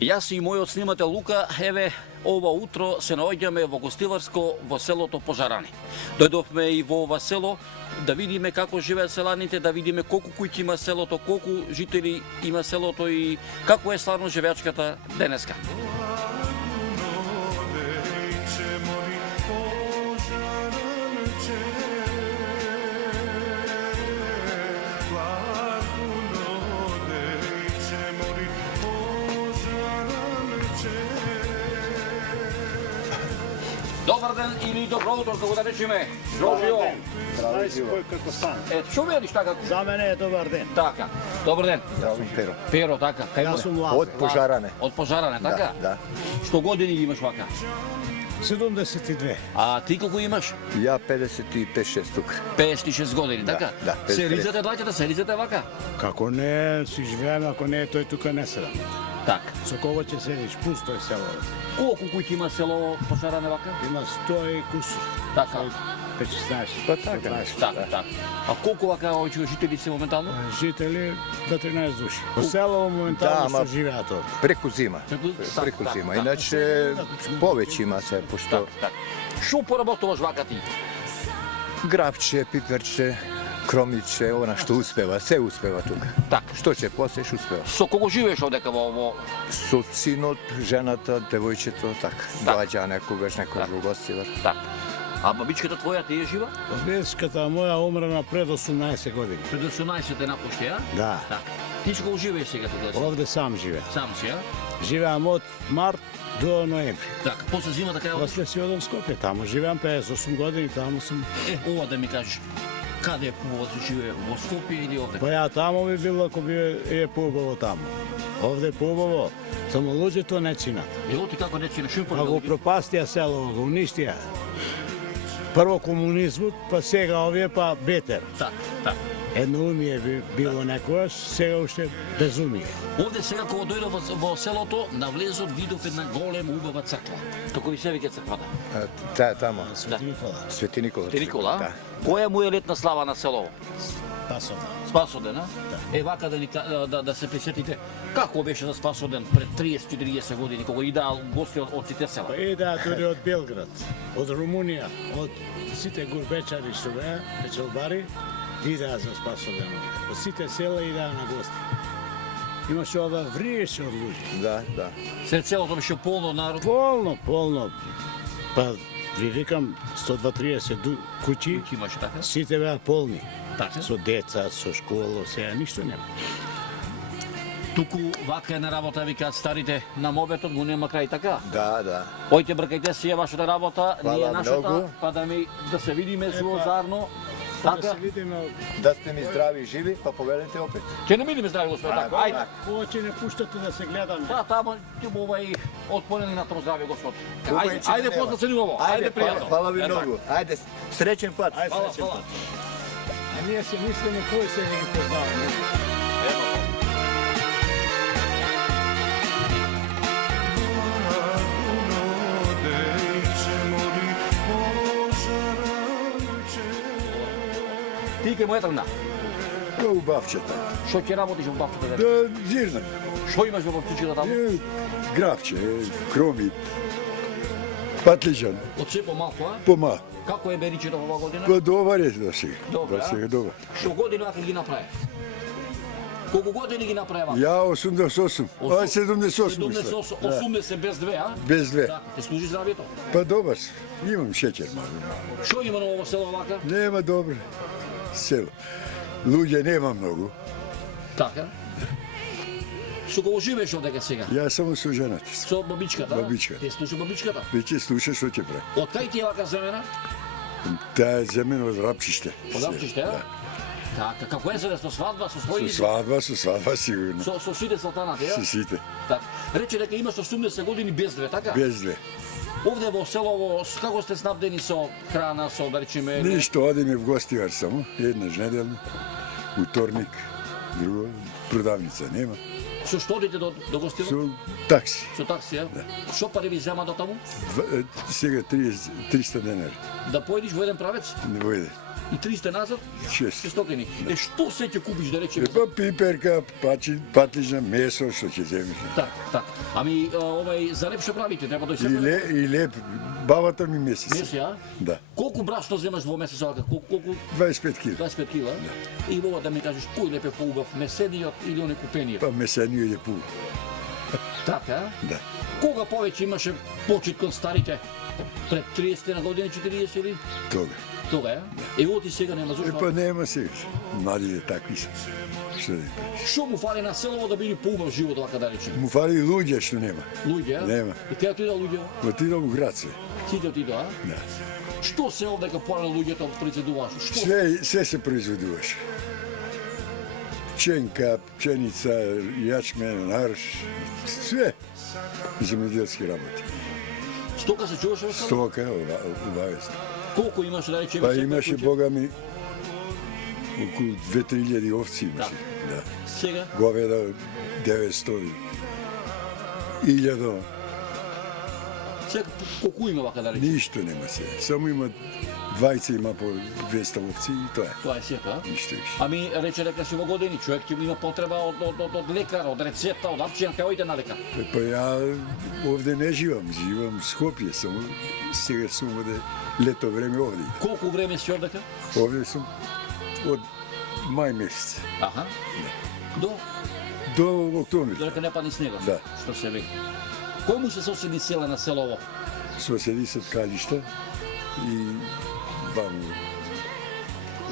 Јас и мојот снимател Лука, еве, ова утро се наоѓаме во гостиларско во селото Пожарани. Дојдовме и во ова село да видиме како живеат селаните, да видиме колку куќи има селото, колку жители има селото и како е стварно живеачката денеска. Добар ден или добро утро, како да речеме. Здравио. Здравио. Како стан? Што видиш така? За мене е добар ден. Така. Добар ден. Здраво, Перо. Перо, така. Кај Јас сум Лазар. Од Пожаране. Од Пожаране, така? Да. Што години ги имаш вака? 72. А ти колку имаш? Ја 55-6 тука. 56 години, така? да, 55. Се ризате даќата, се ризате вака? Како не си живееме, ако не е тој тука не седам. Така. Со кого ќе седиш? Пусто е село. Колку куќи има село Пожаране вака? Има 100 и кусур. Така. 15. Па така. Така. А колку вака овој жители се моментално? Жители до 13 души. По село моментално ама се живеат овде. Преку зима. Преку зима. Иначе повеќе има се, пошто Так. Што поработуваш вака ти? грабче, пиперче, кромиче, она што успева, се успева тука. Така. Што ќе посеш успева. Со кого живееш овдека во Со синот, жената, девојчето, така. Доаѓа некогаш некој во гостилар. така. А бабичката твоја ти е жива? Бабичката моја умра на пред 18 години. Пред 18 те напушти, а? Да. Така. Ти што го живееш сега тука? Овде сам живе. Сам си, а? Живеам од март до ноември. Така, после зимата кај После си одам Скопје, таму живеам 58 години, таму сум. ова да ми кажеш, каде е поубаво да се живее, во Скопје или овде? Па ја таму би било ако би е поубаво таму. Овде е поубаво, само луѓето не чинат. Ело ти како не чинеш, Па го пропастија село, го уништија. Прво комунизмот, па сега овие, па бетер. Така. Едноумие би било некојаш, сега уште безумие. Овде сега кога дојдов во селото, на влезот видов една голема убава црква. Како ви се вика црквата? Таа тамо. Свети Никола. Свети Никола. Ти Никола? Да. Која му е летна слава на селово? Пасово. Спасоден, а? Е, вака да се присетите, како беше за Спасоден пред 30-40 години, кога идеа гости од сите села? Па идеа дури од Белград, од Румунија, од сите гурбечари што беа, печелбари, идеа за Спасоден. Од сите села идеа на гости. Имаше ова вриеше од луѓе. Да. Сред селото беше полно народ. Полно. Па ви викам 120-30 куќи, Имаше така? сите беа полни. Така. Со деца, со школа, сега ништо нема. Туку вака е на работа, викаат старите, на мобетот го нема крај, така? Да. Ојте бркајте си е вашата работа, Фала ние нашата, многу. па да се видиме Епа. заедно. Да Така? се видиме, Да сте ми здрави и живи, па повелете опет. Ќе не видиме здрави господи, така. Ајде. повеќе не пуштате да се гледаме. Да, тамо ти ова и од понеделната здравје господ. Убави, Ајде, че ајде нема. после се нивово. Ајде пријатно. Фала ви Е, така. многу. Ајде, среќен пат. Ајде, Фала, среќен фала. пат. А ние се мислиме кој се не ги познаваме. Ти ке му е тргна. У бавчета. Што ќе работиш во бавчето? Да, зирнам. Што имаш во бавчето таму? Гравче, кроми, патлиџан, Од се помалку, а? пома. Како е беричето ова година? Па добар е да сега. Добар, Да а? сега добар. Што година вака ги направи? Колку години ги направи вака? Ја 88, а 78 мисля. 80 без 2, а? Без две. Да, те служи здравието. Па добар си. Имам шеќер малку. Што има на ово село вака? Нема добро. Село. Луѓе нема многу. Така. Со кого живееш овдека сега? Ја само со жената. Со бабичката? Бабичка. Те слуша бабичката? Веќе слуша што ќе прави. Од кај ти е вака земена? Таа е земен од Рапчиште. Од Рапчиште, а? Така, како е за со свадба, со своји... Со свадба сигурно. Со сите салтанати, Со ја? сите. Така. Рече дека имаш 80 години без две, така? Без две. Овде во селово, како сте снабдени со храна, со, да речеме... Ништо, одиме в гостивар само, еднаш неделно, уторник, друго, продавница нема. Со што одите до Гостивар? Со такси. Со такси, ја? Што пари ви зема до таму? Сега 300 денари. Да поедиш во еден правец? Не војде. И 300 назад? 600. 600. Што се ќе купиш, да речеме? Па пиперка, патлична, месо, што ќе земиш. Так. Ами, за леп што правите? Треба да И леп, бабата ми месец. Месец, ја? Да. Колку брашно земаш во месец, колку? 25 кг. 25 кг? И мога да ми кажеш, кој леп е поубав, месениот или оне купениот? Па месениот е пул. Така? Да. Кога повеќе имаше почит кон старите? Пред 30 на години, 40 или? Тога, ја? Ево ти сега нема зошто? Па нема сега. Младите такви се. Што да Што му фали на селово да биде поубав живот, вака да речем? Му фали луѓе што нема. Луѓе, а? Нема. И кај отида луѓе? Отида у град се. Сите отида, а? Да. Што се овдека порано луѓето произведуваш? Што? Се се произведуваше. Пченка, пченица, јачмен, арш, све земјоделски работи. Стока се чуваше во село? Стока, обавест. Колку имаше да речеме? Па имаше, Бога ми, околу 2-3 овци имаше. Да. Сега? Говеда 900, 1000. Сега колку има вака да речеме? Ништо нема се. Само има двајца има по 200 овци и тоа е. Тоа е сето, а? Ништо више. Ами рече дека си во години, човек ќе има потреба од лекар, од рецепта, од апчина, кај ојде на лекар. Па ја овде не живам в Скопје, само сега сум овде лето време овде. Колку време си одека? Овде сум од мај месец. Аха. До октомври. Додека не падне снегот. Да. Што се веќе. Кој му се соседи села на селово? Соседи се калишта и ваму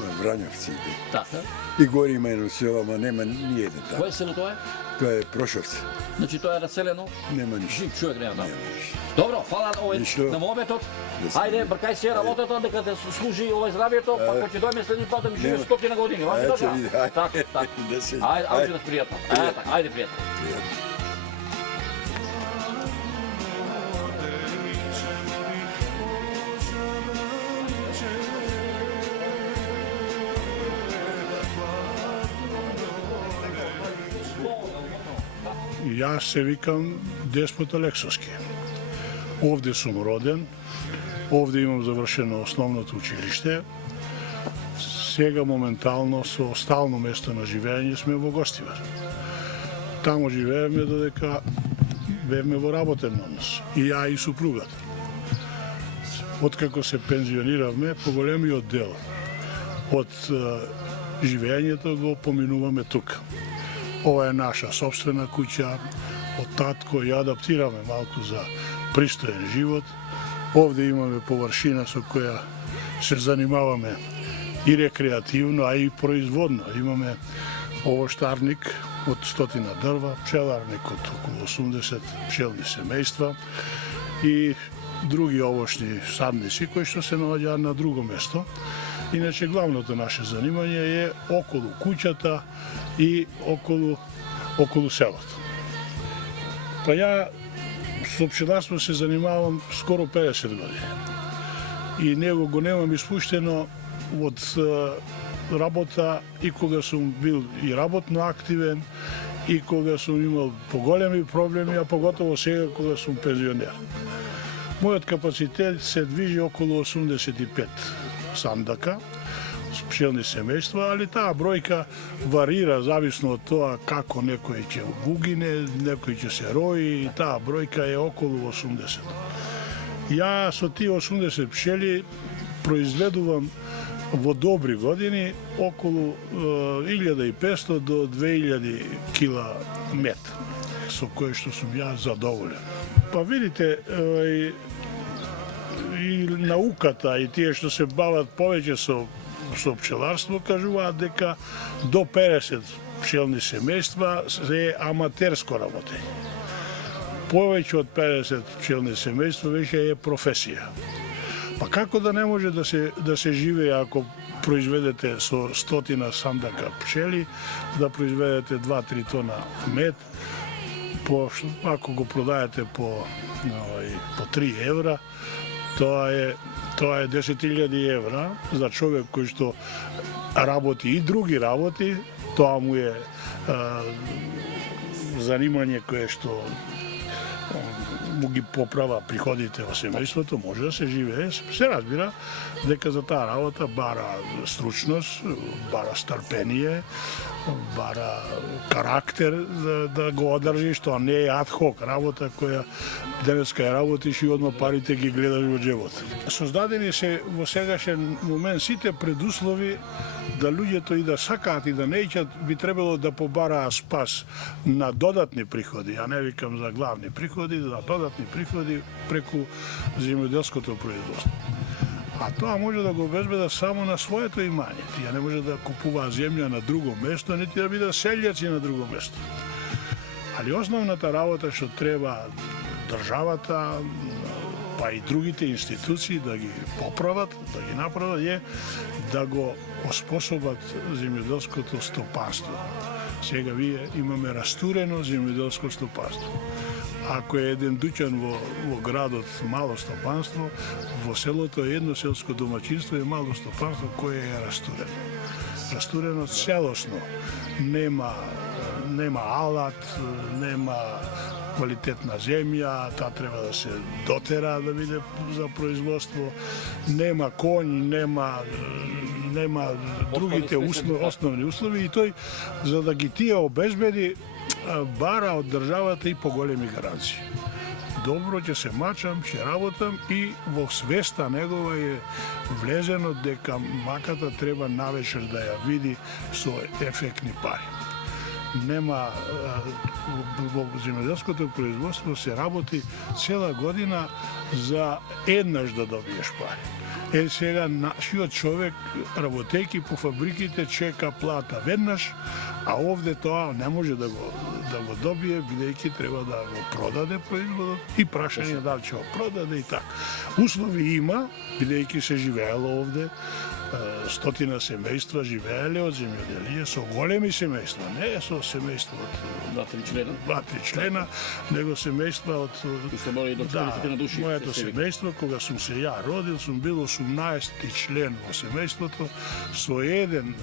на Врањовци. Така. И гори има едно село, ама нема ни еден таму. Кое село тоа е? Тоа е Прошовци. Значи тоа е населено? Нема ништо. Жив човек нема таму. Нема ништо. Добро, фала Ништо. на мометот. Да се Ајде, бркај се работата, дека те служи здравието, па кога ќе дојме следни пат да ми живееш 100 години. Ајде, Важи ќе види. така? Так. Да се. Ајде да пријатно. Ајде пријатно. Јас се викам Деспот Алексовски. Овде сум роден, овде имам завршено основното училиште. Сега моментално со стално место на живење сме во Гостивар. Тамо живееме додека бевме во работен однос. И ја и супругата. Откако се пензиониравме, поголемиот дел од живењето го поминуваме тука. Ова е наша собствена куќа, од татко ја адаптираме малку за пристоен живот. Овде имаме површина со која се занимаваме и рекреативно, а и производно. Имаме овоштарник од 100 дрва, пчеларник од околу 80 пчелни семејства и други овошни садници кои што се наоѓаат на друго место. Иначе главното наше занимање е околу куќата и околу селото. Па ја со пчеларство се занимавам скоро 50 години. И него го немам испуштено од работа и кога сум бил и работно активен, и кога сум имал поголеми проблеми, а поготово сега кога сум пензионер. Мојот капацитет се движи околу 85 сандака, пчелни семејства, али таа бројка варира зависно од тоа како некој ќе угине, некој ќе се рои, и таа бројка е околу 80. Ја со тие 80 пчели произведувам во добри години околу 1500 до 2000 кила мед, со кој што сум ја задоволен. Па видите, и науката и тие што се бават повеќе со пчеларство кажуваат дека до 50 пчелни семејства се аматерско работење. Повеќе од 50 пчелни семејства веќе е професија. Па како да не може да се живее ако произведете со 100 сандака пчели, да произведете 2-3 тона мед, ако го продаете по 3 евра, тоа е 10.000 евра за човек кој што работи и други работи, тоа му е занимање кое што му ги поправа приходите во семејството, може да се живее. Се разбира дека за таа работа бара стручност, бара старпение, бара карактер да го одржи, што не е адхок работа која денеска ја работиш и одма парите ги гледаш во джебот. Создадени се во сегашен момент сите предуслови да луѓето и да сакаат и да неќат би требало да побараат спас на додатни приходи, ја не викам за главни приходи, за додатни приходи преку земјоделското производство. А тоа може да го обезбедат само на своето имање. Тие не може да купуваат земја на друго место, нити да бидат селјаци на друго место. Али основната работа што треба државата, па и другите институции да ги поправат, да ги направат е да го оспособат земјоделското стопанство. Сега вие имаме растурено земјоделско стопанство. Ако е еден дуќан во градот мало стопанство, во селото е едно селско домаќинство и мало стопанство кое е растурено. Растурено целосно. Нема алат, нема квалитетна земја, таа треба да се дотера да биде за производство, нема коњ, нема другите основни услови и тој за да ги тие обезбеди бара од државата и поголеми гаранции. Добро ќе се мачам, ќе работам и во свеста негова е влезено дека маката треба навечер да ја види со ефектни пари. Нема во земјоделското производство се работи цела година за еднаш да добиеш пари. Сега нашиот човек работејќи по фабриките чека плата веднаш, а овде тоа не може да го добие, бидејќи треба да го продаде производот и прашање дали ќе го продаде и така. Услови има, бидејќи се живеело овде, стотина семејства живееле од земјоделие со големи семејства, не со семејства од 2-3 члена, него семејства од моето семејство, кога сум се ја родил, сум бил 18-ти член во семејството со еден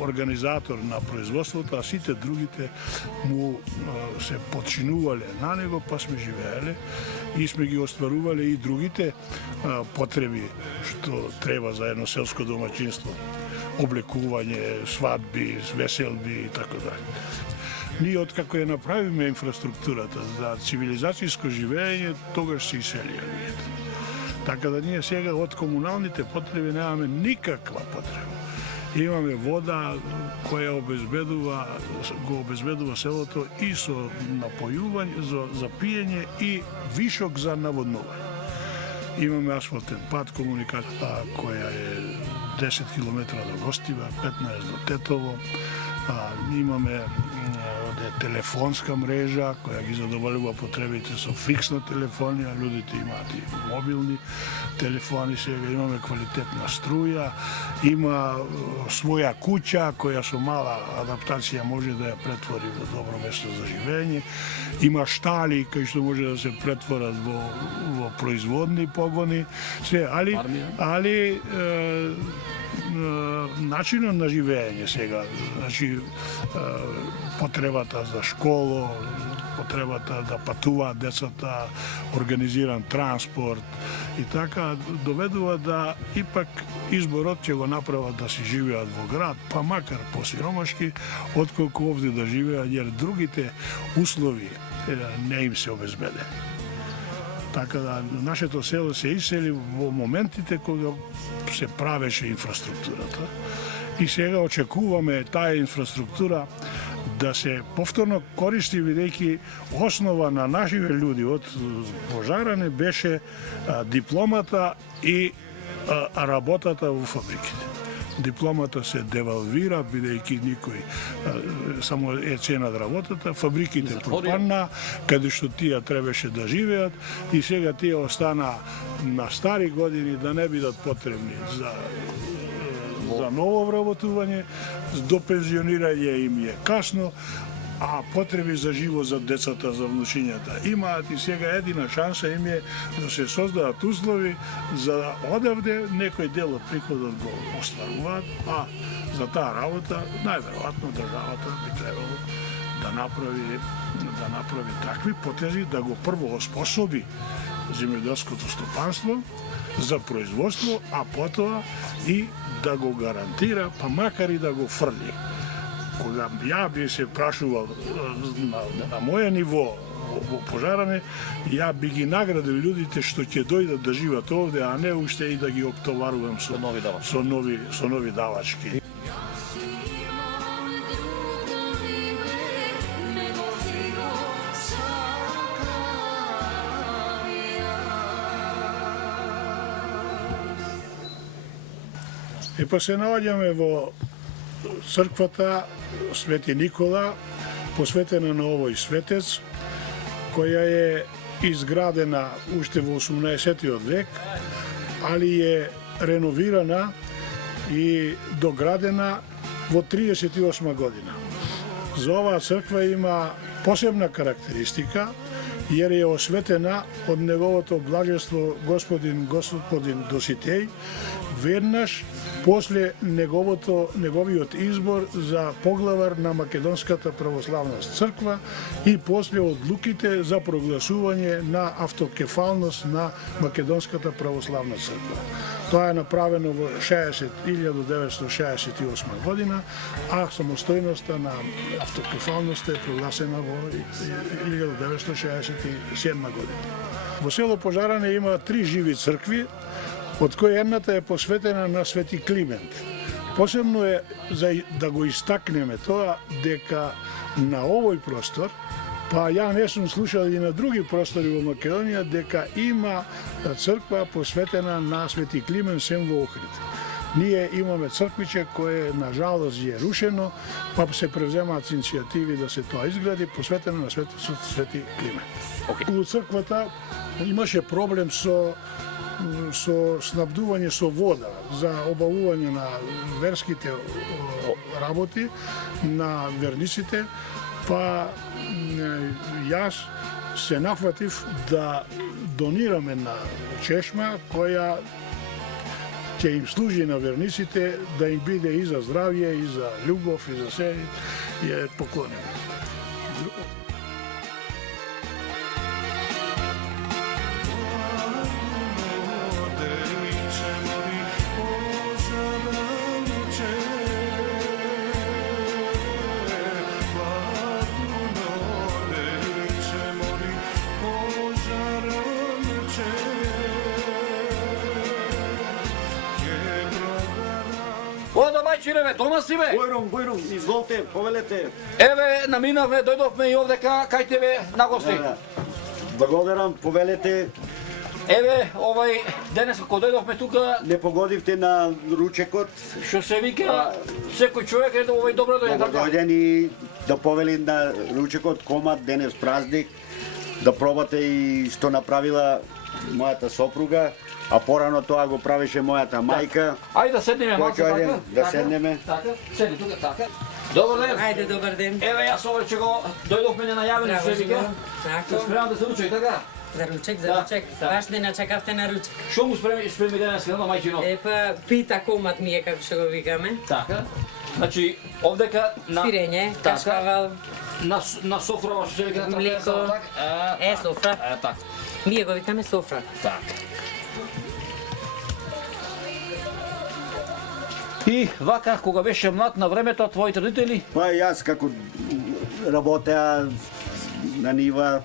организатор на производството, а сите другите му се подчинувале на него, па сме живееле и сме ги остварувале и другите потреби што треба за едно селско домаќинство. Облекување, свадби, веселби и така дале. Ние откако ја направиме инфраструктурата за цивилизацијско живење, тогаш се иселија луѓето. Така да ние сега од комуналните потреби немаме никаква потреба. Имаме вода која го обезбедува селото и со напојување, за пиење и вишок за наводнување. Имаме асфалтен пат, комуникација која е 10 км до Гостива, 15 до Тетово. Имаме телефонска мрежа која ги задоволува потребите со фиксна телефонија, луѓето имаат и мобилни телефони, сега имаме квалитетна струја, има своја куќа која со мала адаптација може да ја претвори во добро место за живење, има штали кои што може да се претворат во производни погони, али начинот на живење сега, значи потребата за школо, потребата да патуваат децата, организиран транспорт и така доведува да ипак изборот ќе го направат да си живеат во град, па макар посиромашки, отколку овде да живеат, jer другите услови не им се обезбедени. Така да нашето село се исели во моментите кога се правеше инфраструктурата и сега очекуваме таа инфраструктура да се повторно користи, бидејќи основа на нашите луѓе од пожаране беше дипломата и работата во фабриките. Дипломата се девалвира, бидејќи никој само е цена на работата, фабриките пропадна, каде што тие требаше да живеат и сега тие остана на стари години да не бидат потребни за ново вработување, до пензионирање им е касно, а потреби за живот за децата, за внушињата имаат и сега едина шанса им е да се создадат услови за да одавде некој дел од приходот го остваруваат, а за таа работа најверојатно државата би требало да направи такви потези да го прво оспособи земјоделското стопанство за производство, а потоа и да го гарантира, па макар и да го фрли. Кога ја би се прашувал на моје ниво во Пожаране, ја би ги наградил луѓите што ќе дојдат да живеат овде, а не уште и да ги оптоварувам со нови давачки. И па се наоѓаме во црквата Свети Никола, посветена на овој светец, која е изградена уште во 18 век, али е реновирана и доградена во 38 година. За оваа црква има посебна карактеристика, jer je osvetena od неговото блажество господин Доситеј веднаш после неговиот избор за поглавар на Македонската православна црква и после одлуките за прогласување на автокефалност на Македонската православна црква. Тоа е направено во 1968 година, а самостојноста на автокефалноста е прогласена во 1967 година. Во село Пожаране има 3 живи цркви, од кои едната е посветена на Свети Климент. Посебно е за да го истакнеме тоа дека на овој простор, па ја не сум слушал и на други простори во Македонија, дека има црква посветена на Свети Климент сем во Охрид. Ние имаме црквиче кое на жалост е рушено, па се превземаат иницијативи да се тоа изгради, посветено на Свети Климент. У црквата имаше проблем со снабдување со вода за обавување на верските работи на верниците, па јас се нафатив да донираме на чешма која ќе им служи на верниците, да им биде и за здравје, и за љубов, и за се, и е поклонено. Ода мајчине, дома си бе? Бојром, изволте, повелете. Еве, наминавме, дојдовме и овдека кај тебе на гости. Благодарам, повелете. Еве, денес кога дојдовме тука, Не погодивте на ручекот. што се вика, секој човек е добро дојде Добро така. дојден и да повели на ручекот комат, денес празник. Да пробате и што направила мојата сопруга, а порано тоа го правеше мојата мајка. Ајде да седнеме малку така. Да седнеме. Така, седи тука така. Добар ден. Ајде, добар ден. Еве јас овој го дојдовме ненајавени што се вика. Така. Спремам да се ручек така. За ручек, за Да, ручек. да. Баш не начекавте на ручек. Што му спреми денес на мајчино? Епа, пита комат ми е, како што го викаме. Така. Значи, овдека на Сирење, така, кашкавал, на софра, што се вика на Млеко. така. софра. Така. Ние го викаме софра. Така. И вака, кога беше млад на времето, твоите родители? Па јас како работеа на нива,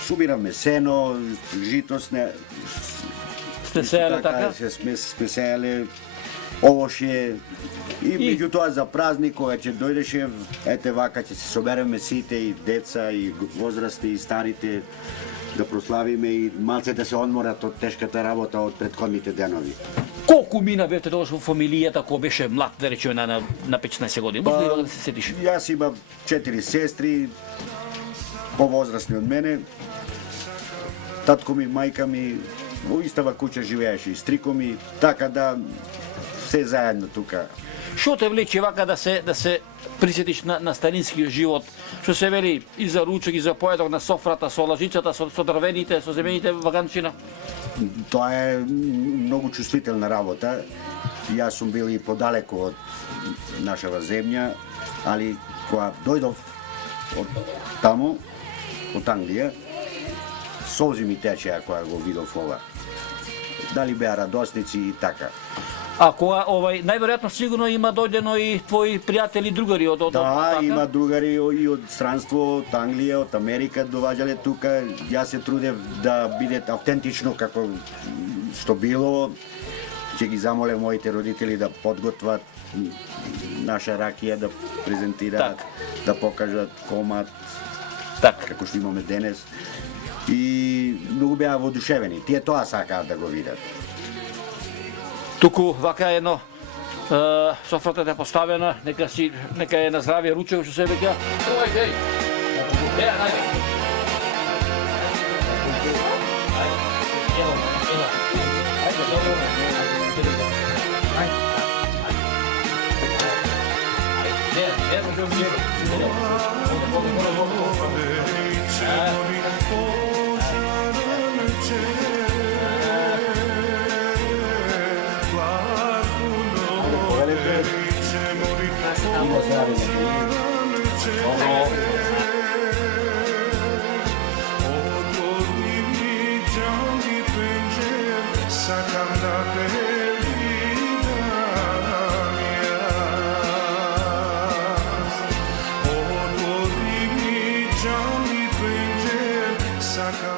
субиравме сено, жито Сте сееле така? сме сееле овошје и меѓу тоа за празник кога ќе дојдеше, ете вака ќе се собереме сите и деца и возрасти и старите да прославиме и малце да се одморат од тешката работа од претходните денови. Колку мина бевте тогаш во фамилијата кога беше млад, да речеме на 15 години? Може ли да се сетиш? Јас имам 4 сестри, повозрастни од мене. Татко ми, мајка ми, во истава куќа живееше и стрико ми, така да се заедно тука. Што те влече вака да се присетиш на старинскиот живот? Што се вели и за ручек, и за поедок на софрата, со лажицата, со дрвените, со земените ваганчина? Тоа е многу чувствителна работа. Јас сум бил и подалеку од нашава земја, али кога дојдов од таму, од Англија, солзи ми течеа кога го видов ова. Дали беа радосници и така. А кога најверојатно сигурно има дојдено и твои пријатели другари од Да, така? има другари и од странство, од Англија, од Америка доваѓале тука. Јас се трудев да биде автентично како што било. Ќе ги замолев моите родители да подготват наша ракија, да презентираат, да покажат комат, Така. како што имаме денес. И многу беа воодушевени. Тие тоа сакаат да го видат. Туку вака едно софрата е поставена, нека е на здравие ручек што се веќе. Здравајте. Еа, најде. Ајде, добро. Saka